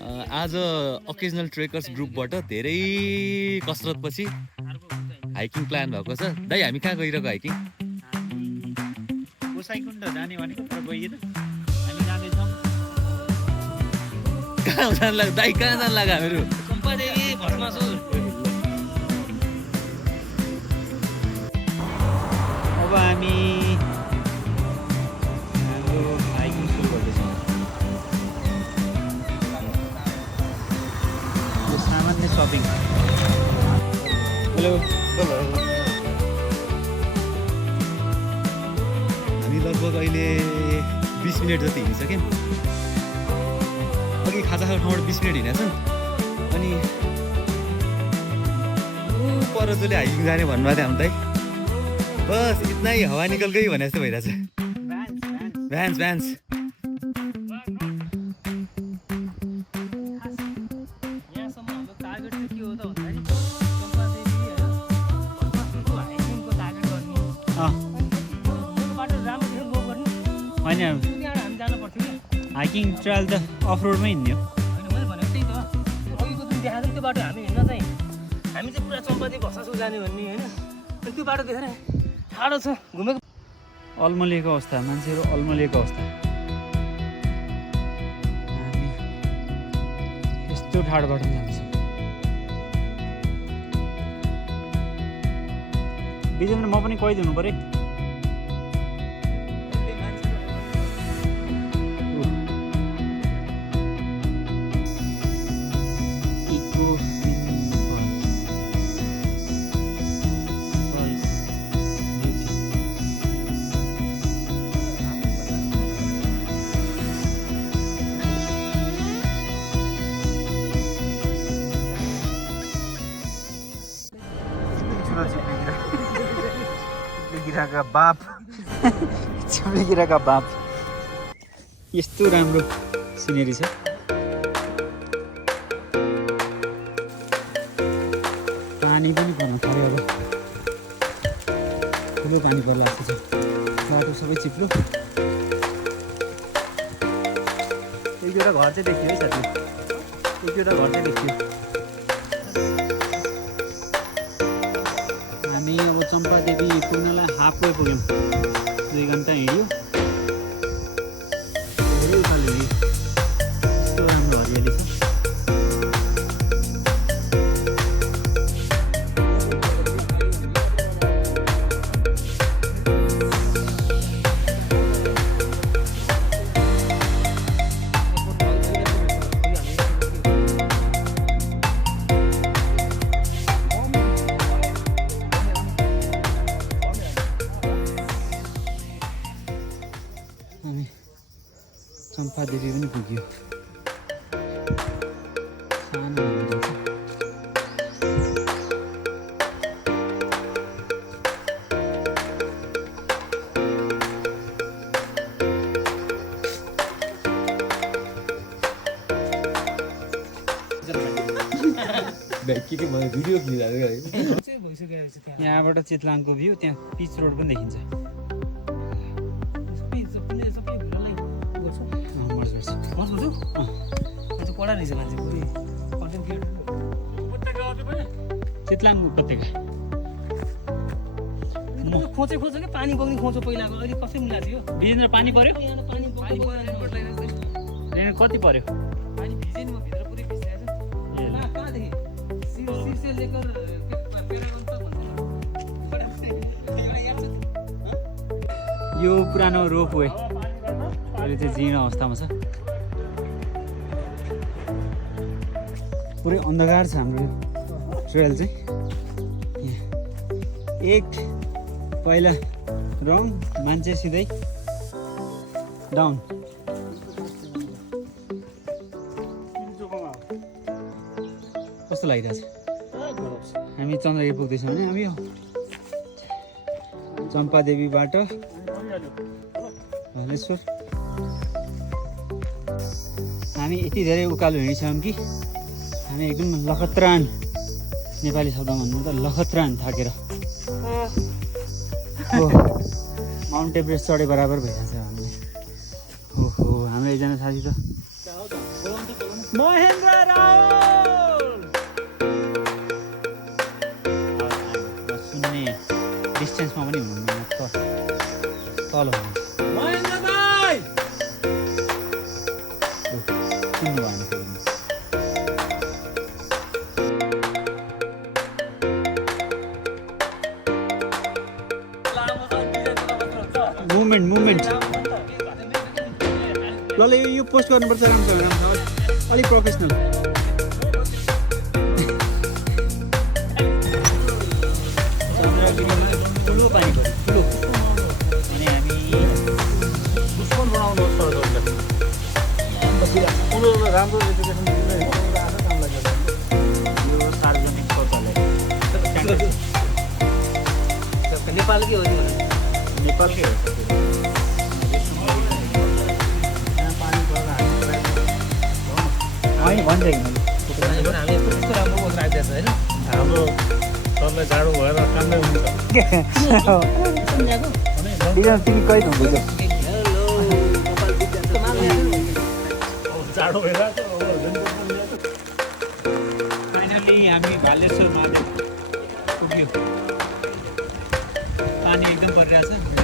आज occasional trekkers ग्रुपबाट धेरै कसरतपछि हाइकिङ प्लान भएको छ। दाइ हामी कहाँ गइरहेको हाइकिङ? गोसाइकुण्ड जाने भनेको तर गइएन। हामी जाँदैछौँ कहाँ जानु लाग्यो दाइ? कहाँ जानु लाग्यो हामीहरू? चम्पादेवी भस्मासुर। अब हामी हाम्रो हाइकिङ सुरु गर्दैछौँ। यो सामान्य सपिङ। हेलो हामी लगभग अहिले 20 मिनट जति हिँडिसक्यौँ। अघि खाजा खाएको ठाउँबाट 20 मिनट हिँडेको छौँ। अनि पर जसले हाइकिङ जाने भन्नुभएको थियो हामीलाई। बस इतना ही हवा निकल गई भने जस्तो भइरहेछ। भ्यान्स भ्यान्स यहाँसम्म हाम्रो टार्गेट चाहिँ के हो त भन्दाखेरि चम्पादेवी भस्मासुरको हाइकिङको टार्गेट गर्ने। यो बाटो राम्रो थियो गो गर्ने। होइन त्यहाँबाट हामी जानु पर्थ्यो कि हाइकिङ ट्रायल त अफ रोडमै हिँड्ने हो। होइन मैले भनेको त्यही त। अघिको जुन देखाएको थियो त्यो बाटो हामी हिँड्न चाहिँ हामी चाहिँ पुरा चम्पादेवी भस्मासुर जाने भन्ने होइन। अनि त्यो बाटो देखेर ठाडो छ घुमेको। अल्मलिएको अवस्था, मान्छेहरू अल्मलिएको अवस्था। हामी यस्तो ठाडो बाटो जान्छौँ। विजेन्द्र म पनि गइदिनु पऱ्यो। गिराका बाप चिप्ले गिराका बाप। यस्तो राम्रो सिनेरी छ। पानी पनि पर्न थाल्यो। अब ठुलो पानी पर्ला जस्तो छ। बाटो सबै चिप्लो। एक दुईवटा घर चाहिँ देखियो है साथी। एक दुईवटा घर चाहिँ देखियो। हामी अब चम्पादेवी पुग्नलाई हाफ वे पुग्यौँ। 2 घन्टा हिँड्यो। धेरै उकालो हिँड्यो। यस्तो राम्रो हरियाली छ। हामी चम्पादेवी पनि पुग्यो। सानो भनिन्छ। भिडियो यहाँबाट चितलाङको भ्यू, त्यहाँ पिच रोड पनि देखिन्छ। पढा रहेछ मान्छे पुरै कन्टेन्ट क्रिएटर। चितलाङ उपत्यका खोचे खोज्छ कि पानी बग्ने खोज्छ पहिलाको। अहिले कसै मिलाएको थियो विजेन्द्र पानी पर्यो? यहाँ पानी रेन कति पर्यो? पानी भिजे नि म भित्र पुरै भिजिरहेको छ। कहाँदेखि शीर्षे लेकर पेरागन त भन्छ। यो पुरानो रोप वे अहिले चाहिँ जीर्ण अवस्थामा छ। पुरै अन्धकार छ हाम्रो ट्रेल चाहिँ। एक पहिला रङ मान्छे सिधै डाउन। कस्तो लागिरहेछ? हामी चन्द्रगिरी पुग्दैछौँ भने हामी चम्पादेवीबाट भलेश्वर। हामी यति धेरै उकालो हिँडिसक्यौँ कि हामी एकदम लखत्रान, नेपाली शब्दमा भन्नु त लखत्रान थाकेर माउन्ट एभरेस्ट चढे बराबर भइरहेछ हामीले। ओहो हाम्रो एकजना साथी त महेन्द्र राहुल सुन्ने डिस्टेन्समा पनि हुनुहुन्न तल हुनुहुन्छ महेन्द्र भाइ सुन्नु भएन मुभमेन्ट ल यो पोस्ट गर्नुपर्छ राम्रो अलिक प्रोफेसनल ठुलो पानी पऱ्यो ठुलो अनि हामी राम्रो एजुकेसन काम लाग्यो यो सार्वजनिक शौचालय नेपालकै हो नि नेपालकै हो होइन भन्छ कि हामी यस्तो राम्रो राखिदिएको छ होइन हाम्रो सरलाई जाडो भएर कामै हुन्छ तिमी कैद हुँदैछ जाडो भइरहेको फाइनली हामी भालेश्वर महादेव पुग्यो पानी एकदम परिरहेछ